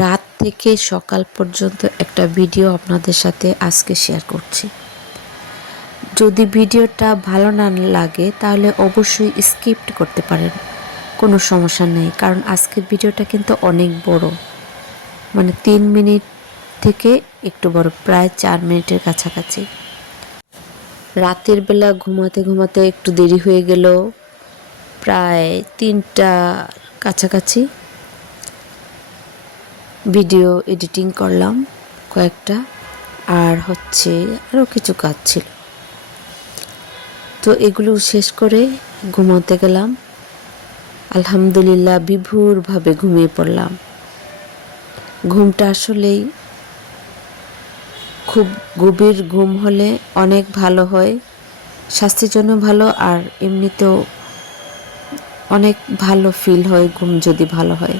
রাত থেকে সকাল পর্যন্ত একটা ভিডিও আপনাদের সাথে আজকে শেয়ার করছি। যদি ভিডিওটা ভালো না লাগে তাহলে অবশ্যই স্কিপ করতে পারেন, কোনো সমস্যা নেই। কারণ আজকের ভিডিওটা কিন্তু অনেক বড়, মানে 3 মিনিট থেকে একটু বড়, প্রায় 4 মিনিটের কাছাকাছি। রাতের বেলা ঘুমাতে ঘুমাতে একটু দেরি হয়ে গেল, প্রায় 3টার কাছাকাছি। ভিডিও এডিটিং করলাম কয়েকটা, আর আরও কিছু কাজ ছিল, তো এগুলো শেষ করে ঘুমাতে গেলাম। আলহামদুলিল্লাহ বিভোরভাবে ঘুমিয়ে পড়লাম। ঘুমটা আসলেই খুব গভীর ঘুম হলে অনেক ভালো হয়, স্বাস্থ্যের জন্য ভালো, আর এমনিতেও অনেক ভালো ফিল হয় ঘুম যদি ভালো হয়।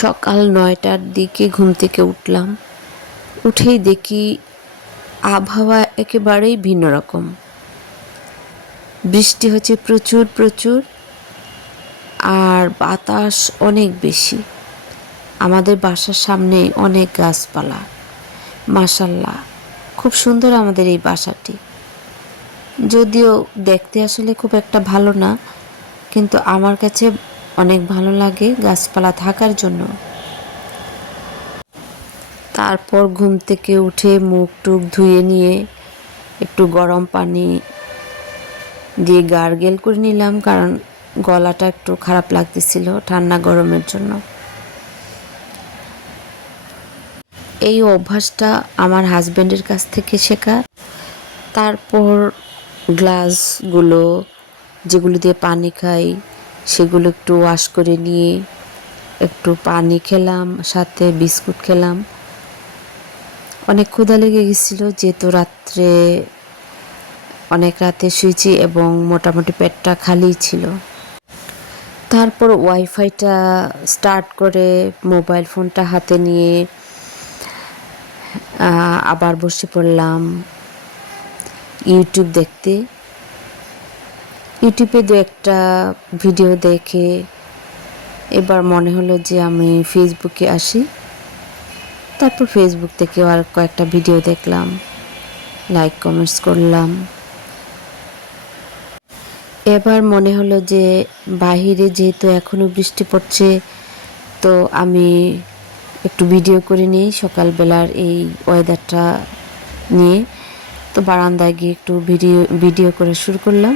সকাল 9টার দিকে ঘুম থেকে উঠলাম। উঠেই দেখি আবহাওয়া একেবারেই ভিন্ন রকম। বৃষ্টি হচ্ছে প্রচুর প্রচুর, আর বাতাস অনেক বেশি। আমাদের বাসার সামনে অনেক গাছপালা, মাশাআল্লাহ খুব সুন্দর আমাদের এই বাসাটি। যদিও দেখতে আসলে খুব একটা ভালো না, কিন্তু আমার কাছে অনেক ভালো লাগে গাছপালা থাকার জন্য। তারপর ঘুম থেকে উঠে মুখ টুক ধুয়ে নিয়ে একটু গরম পানি দিয়ে গার্গেল করে নিলাম, কারণ গলাটা একটু খারাপ লাগতেছিল ঠান্ডা গরমের জন্য। এই অভ্যাসটা আমার হাজব্যান্ডের কাছ থেকে শেখা। তারপর গ্লাসগুলো যেগুলো দিয়ে পানি খাই সেগুলো একটু ওয়াশ করে নিয়ে একটু পানি খেলাম, সাথে বিস্কুট খেলাম। অনেক ক্ষুধা লেগে গেছিলো, যেহেতু রাত্রে অনেক রাতে শুয়েছি এবং মোটামুটি পেটটা খালি ছিল। তারপর ওয়াইফাইটা স্টার্ট করে মোবাইল ফোনটা হাতে নিয়ে আবার বসে পড়লাম ইউটিউব দেখতে। ইউটিউবে দু একটা ভিডিও দেখে এবার মনে হলো যে আমি ফেসবুকে আসি। তারপর ফেসবুক থেকে আর কয়েকটা ভিডিও দেখলাম, লাইক কমেন্টস করলাম। এবার মনে হলো যে বাহিরে যেহেতু এখনও বৃষ্টি পড়ছে, তো আমি একটু ভিডিও করে নিই সকালবেলার এই ওয়েদারটা নিয়ে। তো বারান্দায় গিয়ে একটু ভিডিও করা শুরু করলাম।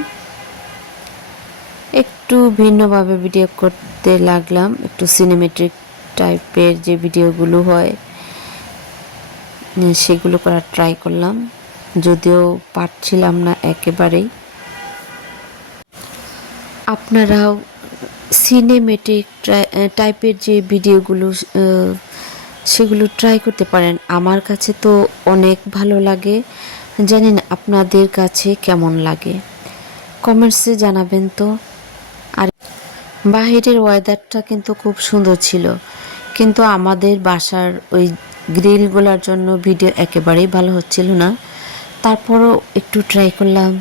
একটু ভিন্নভাবে ভিডিও করতে লাগলাম, একটু সিনেমেটিক টাইপের যে ভিডিওগুলো হয় সেগুলো করার ট্রাই করলাম, যদিও পারছিলাম না একেবারেই। আপনারাও সিনেমেটিক টাইপের যে ভিডিওগুলো সেগুলো ট্রাই করতে পারেন। আমার কাছে তো অনেক ভালো লাগে, জানি না আপনাদের কাছে কেমন লাগে, কমেন্টসে জানাবেন তো। আর বাহিরের ওয়েদারটা কিন্তু খুব সুন্দর ছিল, কিন্তু আমাদের বাসার ওই গ্রিলগুলোর জন্য ভিডিও একেবারেই ভালো হচ্ছিল না। তারপরও একটু ট্রাই করলাম,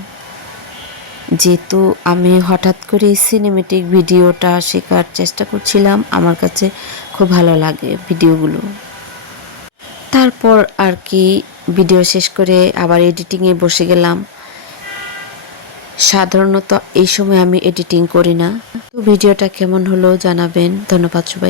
যেহেতু আমি হঠাৎ করে সিনেমেটিক ভিডিওটা শেখার চেষ্টা করছিলাম। আমার কাছে খুব ভালো লাগে ভিডিওগুলো। তারপর আর কি ভিডিও শেষ করে আবার এডিটিংয়ে বসে গেলাম। সাধারণত এই সময় আমি এডিটিং করি না। তো ভিডিওটা কেমন হলো জানাবেন। ধন্যবাদ সবাই।